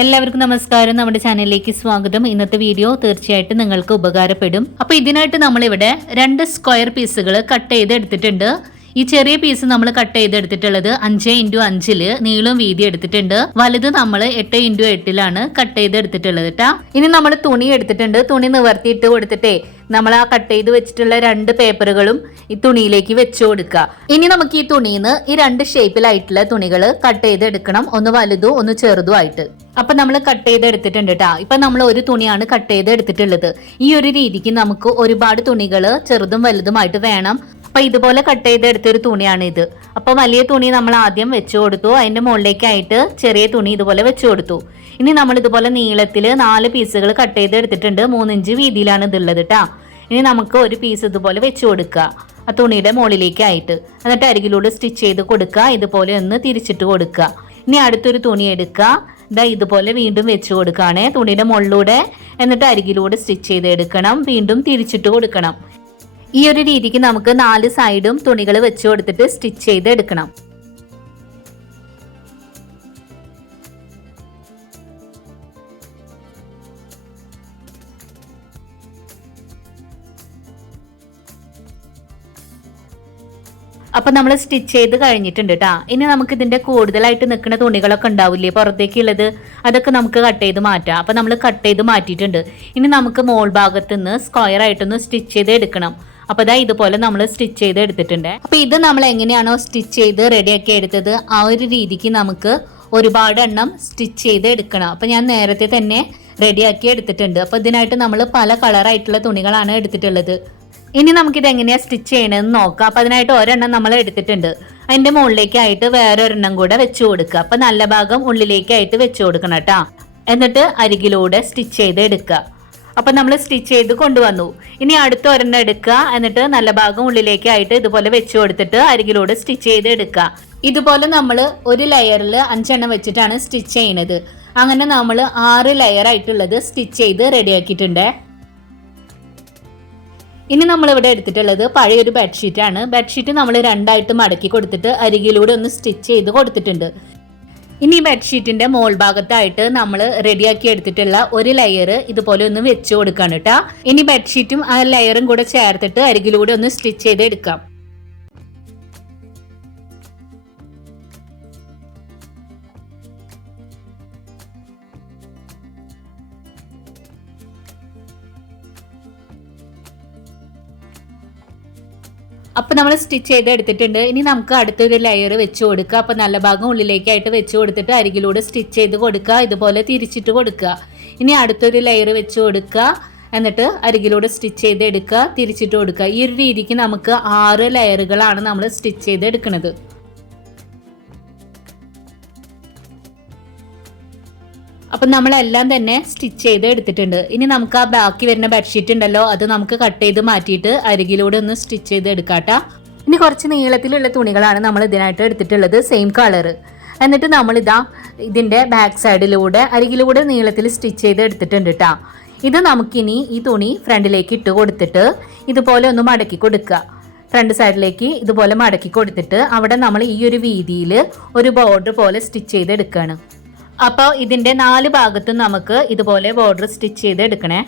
എല്ലാവർക്കും നമസ്കാരം. നമ്മുടെ ചാനലിലേക്ക് സ്വാഗതം. ഇന്നത്തെ വീഡിയോ തീർച്ചയായിട്ടും നിങ്ങൾക്ക് ഉപകാരപ്പെടും. അപ്പോൾ ഇതിനായിട്ട് നമ്മളിവിടെ രണ്ട് സ്ക്വയർ പീസുകൾ കട്ട് ചെയ്ത് എടുത്തിട്ടുണ്ട് ഈ ചെറിയ പീസ് നമ്മൾ കട്ട് ചെയ്ത് എടുത്തിട്ടുള്ളത് അഞ്ച് ഇന്റു അഞ്ചിൽ നീളം വീതി എടുത്തിട്ടുണ്ട്. വലുത് നമ്മൾ എട്ട് ഇന്റു എട്ടിലാണ് കട്ട് ചെയ്ത് എടുത്തിട്ടുള്ളത് കേട്ടാ ഇനി നമ്മൾ തുണി എടുത്തിട്ടുണ്ട്. തുണി നിവർത്തിയിട്ട് കൊടുത്തിട്ടേ നമ്മൾ ആ കട്ട് ചെയ്ത് വെച്ചിട്ടുള്ള രണ്ട് പേപ്പറുകളും ഈ തുണിയിലേക്ക് വെച്ചു കൊടുക്കുക. ഇനി നമുക്ക് ഈ തുണിയിൽ നിന്ന് ഈ രണ്ട് ഷേപ്പിലായിട്ടുള്ള തുണികൾ കട്ട് ചെയ്ത് എടുക്കണം ഒന്ന് വലുതും ഒന്ന് ചെറുതും ആയിട്ട്. അപ്പൊ നമ്മൾ കട്ട് ചെയ്ത് എടുത്തിട്ടുണ്ട് കേട്ടോ ഇപ്പൊ നമ്മൾ ഒരു തുണിയാണ് കട്ട് ചെയ്ത് എടുത്തിട്ടുള്ളത് ഈ ഒരു രീതിക്ക് നമുക്ക് ഒരുപാട് തുണികൾ ചെറുതും വലുതുമായിട്ട് വേണം. അപ്പൊ ഇതുപോലെ കട്ട് ചെയ്ത് എടുത്തൊരു തുണിയാണ് ഇത് അപ്പൊ വലിയ തുണി നമ്മൾ ആദ്യം വെച്ചു കൊടുത്തു. അതിന്റെ മുകളിലേക്കായിട്ട് ചെറിയ തുണി ഇതുപോലെ വെച്ചു കൊടുത്തു. ഇനി നമ്മൾ ഇതുപോലെ നീളത്തിൽ നാല് പീസുകൾ കട്ട് ചെയ്ത് എടുത്തിട്ടുണ്ട്. മൂന്നിഞ്ച് വീതിയിലാണ് ഇതുള്ളത് കേട്ടാ ഇനി നമുക്ക് ഒരു പീസ് ഇതുപോലെ വെച്ചു കൊടുക്കുക ആ തുണിയുടെ മുകളിലേക്കായിട്ട്. എന്നിട്ട് അരികിലൂടെ സ്റ്റിച്ച് ചെയ്ത് കൊടുക്കുക ഇതുപോലെ ഒന്ന് തിരിച്ചിട്ട് കൊടുക്കുക ഇനി അടുത്തൊരു തുണി എടുക്കുക ഇതാ ഇതുപോലെ വീണ്ടും വെച്ച് കൊടുക്കുകയാണേ തുണിയുടെ മുകളിലൂടെ എന്നിട്ട് അരികിലൂടെ സ്റ്റിച്ച് ചെയ്ത് എടുക്കണം. വീണ്ടും തിരിച്ചിട്ട് കൊടുക്കണം. ഈ ഒരു രീതിക്ക് നമുക്ക് നാല് സൈഡും തുണികൾ വെച്ച് കൊടുത്തിട്ട് സ്റ്റിച്ച് ചെയ്ത് എടുക്കണം. അപ്പൊ നമ്മൾ സ്റ്റിച്ച് ചെയ്ത് കഴിഞ്ഞിട്ടുണ്ട് കേട്ടാ ഇനി നമുക്ക് ഇതിന്റെ കൂടുതലായിട്ട് നിൽക്കുന്ന തുണികളൊക്കെ ഉണ്ടാവില്ലേ? പുറത്തേക്കുള്ളത് അതൊക്കെ നമുക്ക് കട്ട് ചെയ്ത് മാറ്റാം. അപ്പൊ നമ്മൾ കട്ട് ചെയ്ത് മാറ്റിയിട്ടുണ്ട്. ഇനി നമുക്ക് മോൾ ഭാഗത്ത് നിന്ന് സ്ക്വയർ ആയിട്ടൊന്ന് സ്റ്റിച്ച് ചെയ്ത് എടുക്കണം. അപ്പൊ ഇതാ ഇതുപോലെ നമ്മൾ സ്റ്റിച്ച് ചെയ്ത് എടുത്തിട്ടുണ്ട്. അപ്പൊ ഇത് നമ്മൾ എങ്ങനെയാണോ സ്റ്റിച്ച് ചെയ്ത് റെഡിയാക്കി എടുത്തത് ആ ഒരു രീതിക്ക് നമുക്ക് ഒരുപാട് എണ്ണം സ്റ്റിച്ച് ചെയ്ത് എടുക്കണം. അപ്പൊ ഞാൻ നേരത്തെ തന്നെ റെഡിയാക്കി എടുത്തിട്ടുണ്ട്. അപ്പൊ ഇതിനായിട്ട് നമ്മൾ പല കളറായിട്ടുള്ള തുണികളാണ് എടുത്തിട്ടുള്ളത്. ഇനി നമുക്കിത് എങ്ങനെയാ സ്റ്റിച്ച് ചെയ്യണമെന്ന് നോക്കാം. അപ്പൊ അതിനായിട്ട് ഒരെണ്ണം നമ്മൾ എടുത്തിട്ടുണ്ട്. അതിന്റെ മുകളിലേക്കായിട്ട് വേറെ ഒരെണ്ണം കൂടെ വെച്ചു കൊടുക്കുക. അപ്പൊ നല്ല ഭാഗം ഉള്ളിലേക്കായിട്ട് വെച്ചു കൊടുക്കണം കേട്ടാ. എന്നിട്ട് അരികിലൂടെ സ്റ്റിച്ച് ചെയ്ത് എടുക്കുക. അപ്പൊ നമ്മൾ സ്റ്റിച്ച് ചെയ്ത് കൊണ്ടുവന്നു. ഇനി അടുത്ത ഒരെണ്ണം എടുക്കുക. എന്നിട്ട് നല്ല ഭാഗം ഉള്ളിലേക്കായിട്ട് ഇതുപോലെ വെച്ചു കൊടുത്തിട്ട് അരികിലൂടെ സ്റ്റിച്ച് ചെയ്ത് എടുക്കുക. ഇതുപോലെ നമ്മൾ ഒരു ലെയറിൽ അഞ്ചെണ്ണം വെച്ചിട്ടാണ് സ്റ്റിച്ച് ചെയ്യുന്നത്. അങ്ങനെ നമ്മൾ ആറ് ലെയർ ആയിട്ടുള്ളത് സ്റ്റിച്ച് ചെയ്ത് റെഡിയാക്കിയിട്ടുണ്ട് ഇനി നമ്മൾ ഇവിടെ എടുത്തിട്ടുള്ളത് പഴയൊരു ബെഡ്ഷീറ്റാണ് ബെഡ്ഷീറ്റ് നമ്മൾ രണ്ടായിട്ട് മടക്കി കൊടുത്തിട്ട് അരികിലൂടെ ഒന്ന് സ്റ്റിച്ച് ചെയ്ത് കൊടുത്തിട്ടുണ്ട്. ഇനി ബെഡ്ഷീറ്റിന്റെ മോൾ ഭാഗത്തായിട്ട് നമ്മൾ റെഡിയാക്കി എടുത്തിട്ടുള്ള ഒരു ലെയർ ഇതുപോലെ ഒന്ന് വെച്ച് കൊടുക്കാണ് കേട്ടോ ഇനി ബെഡ്ഷീറ്റും ആ ലെയറും കൂടെ ചേർത്തിട്ട് അരികിലൂടെ ഒന്ന് സ്റ്റിച്ച് ചെയ്ത് എടുക്കാം അപ്പൊ നമ്മൾ സ്റ്റിച്ച് ചെയ്ത് എടുത്തിട്ടുണ്ട്. ഇനി നമുക്ക് അടുത്തൊരു ലെയർ വെച്ച് കൊടുക്കുക. അപ്പൊ നല്ല ഭാഗം ഉള്ളിലേക്കായിട്ട് വെച്ച് കൊടുത്തിട്ട് അരികിലൂടെ സ്റ്റിച്ച് ചെയ്ത് കൊടുക്കുക. ഇതുപോലെ തിരിച്ചിട്ട് കൊടുക്കുക. ഇനി അടുത്തൊരു ലെയർ വെച്ച് കൊടുക്കുക. എന്നിട്ട് അരികിലൂടെ സ്റ്റിച്ച് ചെയ്ത് എടുക്കുക. തിരിച്ചിട്ട് കൊടുക്കുക. ഈ ഒരു രീതിക്ക് നമുക്ക് ആറ് ലെയറുകളാണ് നമ്മൾ സ്റ്റിച്ച് ചെയ്ത് എടുക്കുന്നത്. അപ്പം നമ്മളെല്ലാം തന്നെ സ്റ്റിച്ച് ചെയ്ത് എടുത്തിട്ടുണ്ട്. ഇനി നമുക്ക് ആ ബാക്കി വരുന്ന ബെഡ്ഷീറ്റ് ഉണ്ടല്ലോ അത് നമുക്ക് കട്ട് ചെയ്ത് മാറ്റിയിട്ട് അരികിലൂടെ ഒന്ന് സ്റ്റിച്ച് ചെയ്ത് എടുക്കാട്ടോ. ഇനി കുറച്ച് നീളത്തിലുള്ള തുണികളാണ് നമ്മൾ ഇതിനായിട്ട് എടുത്തിട്ടുള്ളത് സെയിം കളറ് എന്നിട്ട് നമ്മളിതാ ഇതിന്റെ ബാക്ക് സൈഡിലൂടെ അരികിലൂടെ നീളത്തിൽ സ്റ്റിച്ച് ചെയ്ത് എടുത്തിട്ടുണ്ട് കേട്ടോ ഇത് നമുക്കിനി ഈ തുണി ഫ്രണ്ടിലേക്ക് ഇട്ട് കൊടുത്തിട്ട് ഇതുപോലെ ഒന്ന് മടക്കി കൊടുക്കുക. ഫ്രണ്ട് സൈഡിലേക്ക് ഇതുപോലെ മടക്കി കൊടുത്തിട്ട് അവിടെ നമ്മൾ ഈ ഒരു വീതിയിൽ ഒരു ബോർഡർ പോലെ സ്റ്റിച്ച് ചെയ്ത് എടുക്കുകയാണ് അപ്പോൾ ഇതിന്റെ നാല് ഭാഗത്തും നമുക്ക് ഇതുപോലെ ബോർഡർ സ്റ്റിച്ച് ചെയ്ത് എടുക്കണേ.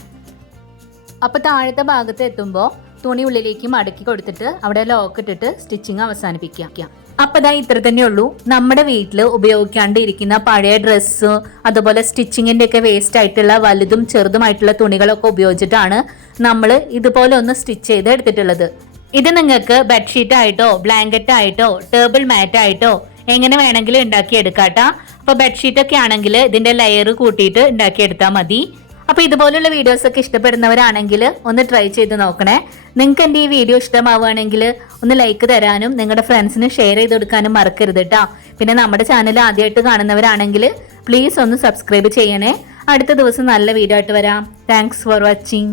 അപ്പോൾ താഴത്തെ ഭാഗത്ത് എത്തുമ്പോൾ തുണി ഉള്ളിലേക്ക് മടക്കി കൊടുത്തിട്ട് അവിടെ ലോക്ക് ഇട്ടിട്ട് സ്റ്റിച്ചിങ് അവസാനിപ്പിക്കാം അപ്പം ഇതാ ഇത്ര തന്നെ ഉള്ളൂ. നമ്മുടെ വീട്ടിൽ ഉപയോഗിക്കാണ്ട് ഇരിക്കുന്ന പഴയ ഡ്രസ്സ് അതുപോലെ സ്റ്റിച്ചിങ്ങിന്റെ ഒക്കെ വേസ്റ്റ് ആയിട്ടുള്ള വലുതും ചെറുതുമായിട്ടുള്ള തുണികളൊക്കെ ഉപയോഗിച്ചിട്ടാണ് നമ്മൾ ഇതുപോലെ ഒന്ന് സ്റ്റിച്ച് ചെയ്ത് എടുത്തിട്ടുള്ളത്. ഇത് നിങ്ങൾക്ക് ബെഡ്ഷീറ്റ് ആയിട്ടോ ബ്ലാങ്കറ്റ് ആയിട്ടോ ടേബിൾ മാറ്റ് ആയിട്ടോ എങ്ങനെ വേണമെങ്കിലും ഉണ്ടാക്കി അപ്പൊ ബെഡ്ഷീറ്റ് ഒക്കെ ആണെങ്കിൽ ഇതിന്റെ ലെയർ കൂട്ടിയിട്ട് ഉണ്ടാക്കിയെടുത്താൽ മതി. അപ്പൊ ഇതുപോലുള്ള വീഡിയോസ് ഒക്കെ ഇഷ്ടപ്പെടുന്നവരാണെങ്കിൽ ഒന്ന് ട്രൈ ചെയ്ത് നോക്കണേ. നിങ്ങൾക്ക് എന്റെ ഈ വീഡിയോ ഇഷ്ടമാവുകയാണെങ്കിൽ ഒന്ന് ലൈക്ക് തരാനും നിങ്ങളുടെ ഫ്രണ്ട്സിന് ഷെയർ ചെയ്ത് കൊടുക്കാനും മറക്കരുത് കേട്ടോ പിന്നെ നമ്മുടെ ചാനൽ ആദ്യമായിട്ട് കാണുന്നവരാണെങ്കിൽ പ്ലീസ് ഒന്ന് സബ്സ്ക്രൈബ് ചെയ്യണേ. അടുത്ത ദിവസം നല്ല വീഡിയോ ആയിട്ട് വരാം. Thanks for watching